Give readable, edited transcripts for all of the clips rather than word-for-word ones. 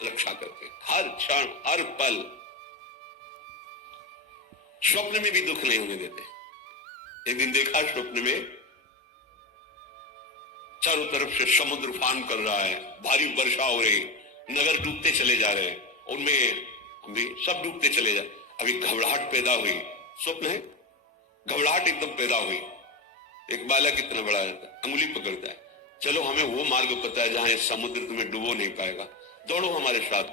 रक्षा करते, हर क्षण हर पल, स्वप्न में भी दुख नहीं होने देते। एक दिन देखा स्वप्न में चारों तरफ से समुद्र उफान कर रहा है, भारी वर्षा हो रही, नगर डूबते चले जा रहे हैं, उनमें हम भी सब डूबते चले जा। अभी घबराहट पैदा हुई, स्वप्न है, घबराहट एकदम पैदा हुई। एक बालक इतना बड़ा रहता है, अंगुली पकड़ता है, चलो हमें वो मार्ग पता है जहां समुद्र तुम्हें डुबो नहीं पाएगा, दौड़ो हमारे साथ।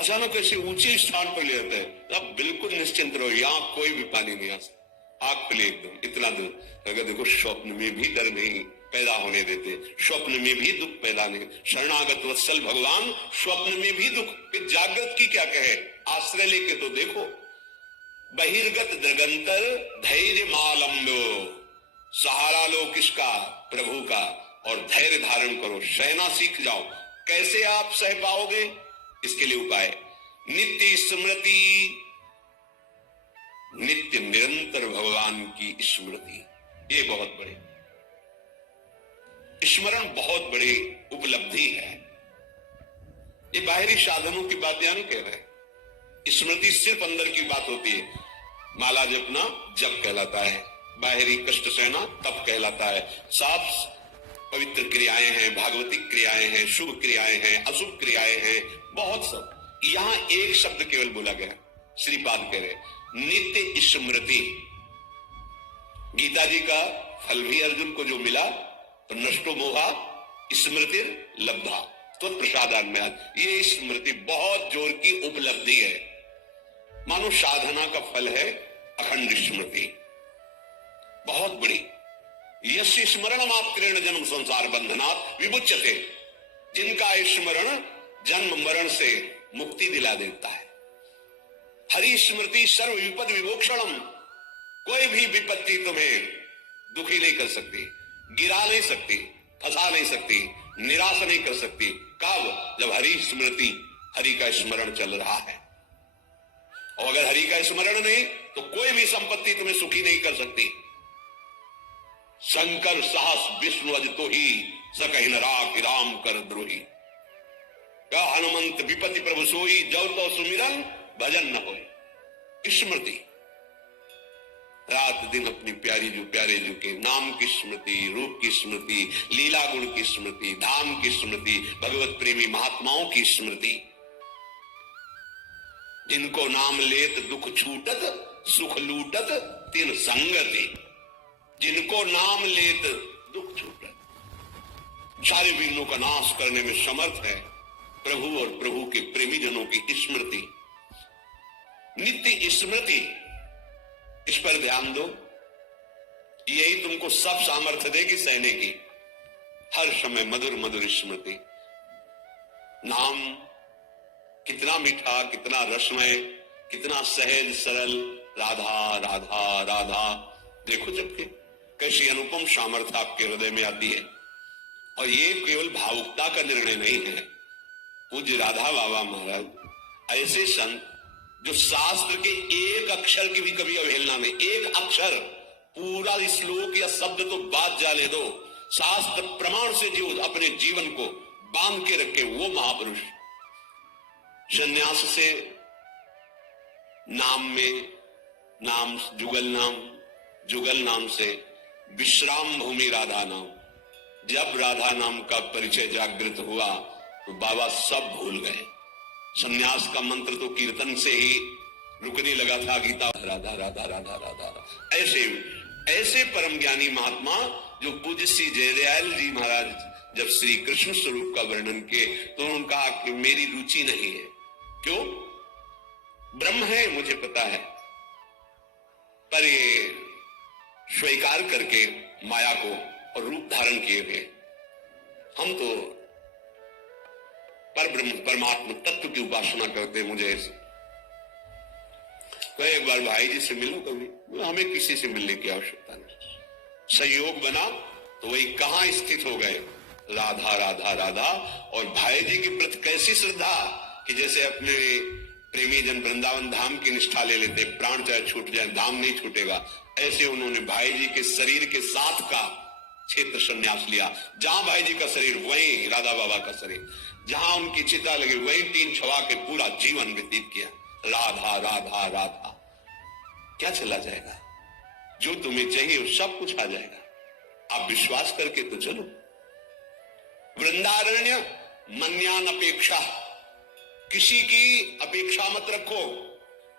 अचानक ऐसे ऊंचे स्थान पर ले जाते हैं, अब बिल्कुल निश्चिंत रहो, यहां कोई भी पानी नहीं आ सकता, आग खुली एकदम, इतना दूर। अगर देखो स्वप्न में भी डर नहीं पैदा होने देते, स्वप्न में भी दुख पैदा नहीं। शरणागत वत्सल भगवान स्वप्न में भी दुख, फिर जागृत की क्या कहे, आश्रय लेके तो देखो। बहिर्गत दृगंतर धैर्य मालम्बो, सहारा लो किसका, प्रभु का, और धैर्य धारण करो, सहना सीख जाओ। कैसे आप सह पाओगे, इसके लिए उपाय नित्य स्मृति, नित्य निरंतर भगवान की स्मृति। ये बहुत बड़े स्मरण, बहुत बड़ी उपलब्धि है। ये बाहरी साधनों की बात नहीं कह रहे, स्मृति सिर्फ अंदर की बात होती है। माला जपना जप कहलाता है, बाहरी कष्ट सहना तप कहलाता है। साफ पवित्र क्रियाएं हैं, भागवतिक क्रियाएं हैं, शुभ क्रियाएं हैं, अशुभ क्रियाएं हैं, बहुत सब। यहां एक शब्द केवल बोला गया, श्रीपाद कह रहे नित्य स्मृति। गीता जी का फल भी अर्जुन को जो मिला, तो नष्टो मोहा स्मृति लब्धा तो प्रसादान में, ये स्मृति बहुत जोर की उपलब्धि है। मानो साधना का फल है अखंड स्मृति, बहुत बड़ी। यस्य स्मरण मात्रेण जन्म संसार बंधनात् विमुच्यते, जिनका स्मरण जन्म मरण से मुक्ति दिला देता है। हरि स्मृति सर्व विपद विमोक्षणम, कोई भी विपत्ति तुम्हें दुखी नहीं कर सकती, गिरा नहीं सकती, फंसा नहीं सकती, निराश नहीं कर सकती। कब, जब हरि स्मृति, हरि का स्मरण चल रहा है। और अगर हरि का स्मरण नहीं तो कोई भी संपत्ति तुम्हें सुखी नहीं कर सकती। शंकर सहस विष्णु अजतो ही सकहि न राखि राम कर द्रोही, क्या हनुमंत विपति प्रभु सोई, जब तो सुमिरन भजन न होए। स्मृति रात दिन अपनी प्यारी जो प्यारे जो के नाम की स्मृति, रूप की स्मृति, लीला गुण की स्मृति, धाम की स्मृति, भगवत प्रेमी महात्माओं की स्मृति। जिनको नाम लेत दुख छूटत, सुख लूटत तिन संगति। जिनको नाम लेत दुख छूटत, सारे विघ्नों का नाश करने में समर्थ है प्रभु और प्रभु के प्रेमी जनों की स्मृति, नित्य स्मृति। इस पर ध्यान दो, यही तुमको सब सामर्थ्य देगी सहने की। हर समय मधुर मधुर स्मृति। नाम कितना मीठा, कितना रसमय, कितना सहज सरल, राधा राधा राधा। देखो जबकि कैसी अनुपम सामर्थ्य आपके हृदय में आती है। और ये केवल भावुकता का निर्णय नहीं है। पूज्य राधा बाबा महाराज ऐसे संत जो शास्त्र के एक अक्षर की भी कभी अवहेलना नहीं, एक अक्षर, पूरा श्लोक या शब्द तो बात जाने दो, शास्त्र प्रमाण से जो अपने जीवन को बांध के रखे, वो महापुरुष। संन्यास से नाम में नाम, जुगल नाम से विश्राम भूमि राधा नाम। जब राधा नाम का परिचय जागृत हुआ तो बाबा सब भूल गए। संन्यास का मंत्र तो कीर्तन से ही रुकने लगा था, गीता राधा राधा राधा राधा। ऐसे ऐसे परम ज्ञानी महात्मा जो पूज्य श्री जयदयाल जी महाराज जब श्री कृष्ण स्वरूप का वर्णन किए तो उन्होंने कहा कि मेरी रुचि नहीं है। क्यों? ब्रह्म है मुझे पता है, पर ये स्वीकार करके माया को और रूप धारण किए हुए हम तो पर ब्रह्म परमात्मा तत्व की उपासना करते। मुझे ऐसे तो एक बार भाई जी से मिलो कभी, हमें किसी से मिलने की आवश्यकता नहीं। संयोग बना तो वही कहां स्थित हो गए, राधा राधा राधा। और भाई जी के प्रति कैसी श्रद्धा कि जैसे अपने प्रेमी जन वृंदावन धाम की निष्ठा ले लेते, प्राण चाहे छूट जाए धाम नहीं छूटेगा। ऐसे उन्होंने भाई जी के शरीर के साथ का क्षेत्र संन्यास लिया। जहां भाई जी का शरीर वहीं राधा बाबा का शरीर। जहां उनकी चिता लगी वहीं तीन छवा के पूरा जीवन व्यतीत किया। राधा राधा राधा। क्या चला जाएगा? जो तुम्हें चाहिए वो सब कुछ आ जाएगा। आप विश्वास करके तो चलो। वृंदारण्य मन्यान अपेक्षा, किसी की अपेक्षा मत रखो।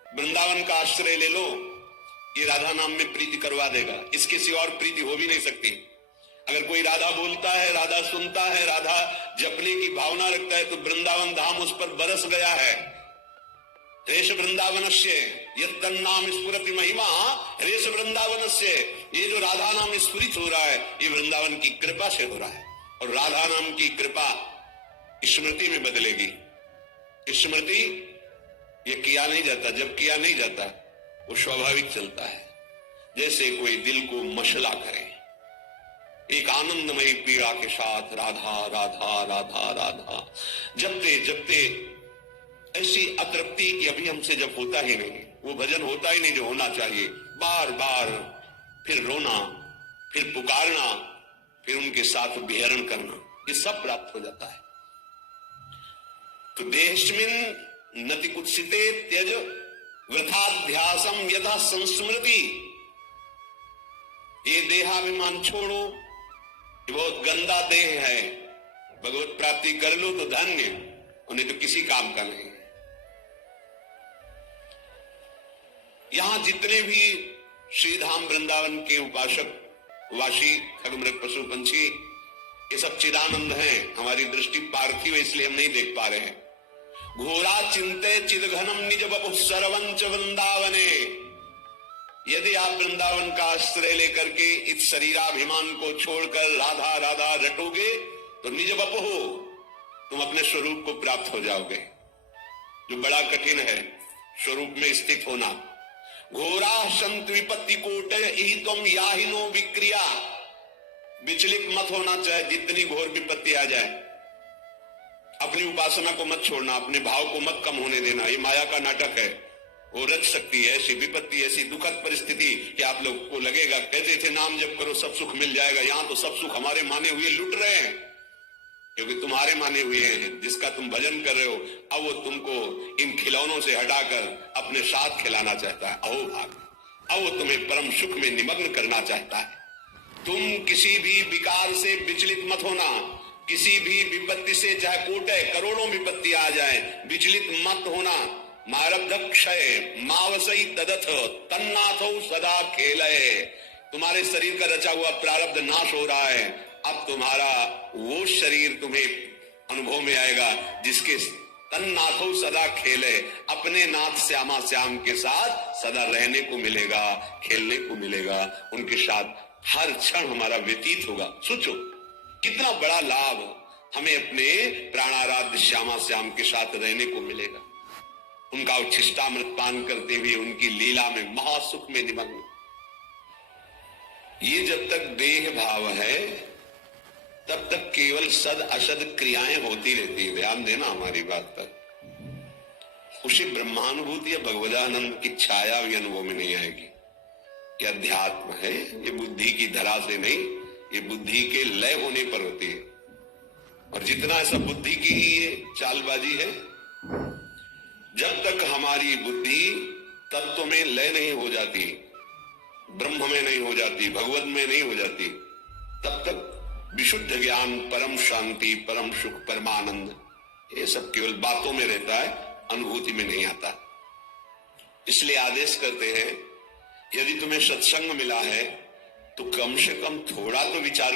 वृंदावन का आश्रय ले लो, ये राधा नाम में प्रीति करवा देगा। इसके सिवा और प्रीति हो भी नहीं सकती। अगर कोई राधा बोलता है, राधा सुनता है, राधा जपने की भावना रखता है, तो वृंदावन धाम उस पर बरस गया है। रेश वृंदावनस्य यत्तन्नाम स्फुरति महिमा रेश वृंदावनस्य। ये जो राधा नाम स्फुरित हो रहा है, ये वृंदावन की कृपा से हो रहा है। और राधा नाम की कृपा स्मृति में बदलेगी। स्मृति ये किया नहीं जाता, जब किया नहीं जाता वो स्वाभाविक चलता है। जैसे कोई दिल को मशला करे, एक आनंदमयी पीड़ा के साथ राधा राधा राधा राधा जपते जपते ऐसी अतृप्ति कि अभी हमसे जब होता ही नहीं, वो भजन होता ही नहीं जो होना चाहिए। बार बार फिर रोना, फिर पुकारना, फिर उनके साथ विहरण करना, ये सब प्राप्त हो जाता है। तो देहस्मिन् नति कुत्सिते त्यज वृथाध्यासम यथा संस्मृति। ये देहाभिमान छोड़ो, ये बहुत गंदा देह है। भगवत प्राप्ति कर लो तो धन्य, उन्हें तो किसी काम का नहीं। यहां जितने भी श्रीधाम वृंदावन के उपासक वासी खगमृग पशु पंछी, ये सब चिदानंद हैं। हमारी दृष्टि पार्थिव है, इसलिए हम नहीं देख पा रहे हैं। घोरा चिंते चिदघनम निज बपु सर्वंच वृंदावने। यदि आप वृंदावन का आश्रय लेकर के इस शरीराभिमान को छोड़कर राधा राधा रटोगे तो निज बपु हो, तुम अपने स्वरूप को प्राप्त हो जाओगे, जो बड़ा कठिन है स्वरूप में स्थित होना। घोरा संत विपत्ति कोट ही तुम याहिनो विक्रिया। विचलित मत होना, चाहे जितनी घोर विपत्ति आ जाए। अपनी उपासना को मत छोड़ना, अपने भाव को मत कम होने देना। ये माया का नाटक है, वो रच सकती है ऐसी विपत्ति, ऐसी दुखद परिस्थिति कि आप लोग को लगेगा कहते थे नाम जप करो सब सुख मिल जाएगा। यहां तो सब सुख हमारे माने हुए लुट रहे हैं, क्योंकि तुम्हारे माने हुए हैं। जिसका तुम भजन कर रहे हो, अब वो तुमको इन खिलौनों से हटाकर अपने साथ खिलाना चाहता है। अहो भाग, अब वो तुम्हें परम सुख में निमग्न करना चाहता है। तुम किसी भी विकार से विचलित मत होना। किसी भी विपत्ति से, चाहे कोटे करोड़ों विपत्ति आ जाए, विचलित मत होना। मारब्ध क्षय मावसई तदथ तन्नाथो सदा खेलय। तुम्हारे शरीर का रचा हुआ प्रारब्ध नाश हो रहा है। अब तुम्हारा वो शरीर तुम्हें अनुभव में आएगा जिसके तन्नाथो सदा खेले, अपने नाथ श्यामा श्याम के साथ सदा रहने को मिलेगा, खेलने को मिलेगा। उनके साथ हर क्षण हमारा व्यतीत होगा। सोचो कितना बड़ा लाभ हमें अपने प्राणाराध्य श्यामा श्याम के साथ रहने को मिलेगा। उनका उच्छिष्टामृत पान करते हुए उनकी लीला में महासुख में निमग्न। ये जब तक देह भाव है तब तक केवल सद असद क्रियाएं होती रहती है। ध्यान देना हमारी बात पर। उसी ब्रह्मानुभूति या भगवदानंद की छाया भी अनुभव में नहीं आएगी। ये अध्यात्म है, ये बुद्धि की धरा से नहीं, ये बुद्धि के लय होने पर होती है। और जितना ऐसा बुद्धि की ही ये चालबाजी है, जब तक हमारी बुद्धि तत्व में लय नहीं हो जाती, ब्रह्म में नहीं हो जाती, भगवत में नहीं हो जाती, तब तक विशुद्ध ज्ञान, परम शांति, परम सुख, परमानंद, ये सब केवल बातों में रहता है, अनुभूति में नहीं आता। इसलिए आदेश करते हैं, यदि तुम्हें सत्संग मिला है तो कम से कम थोड़ा तो विचार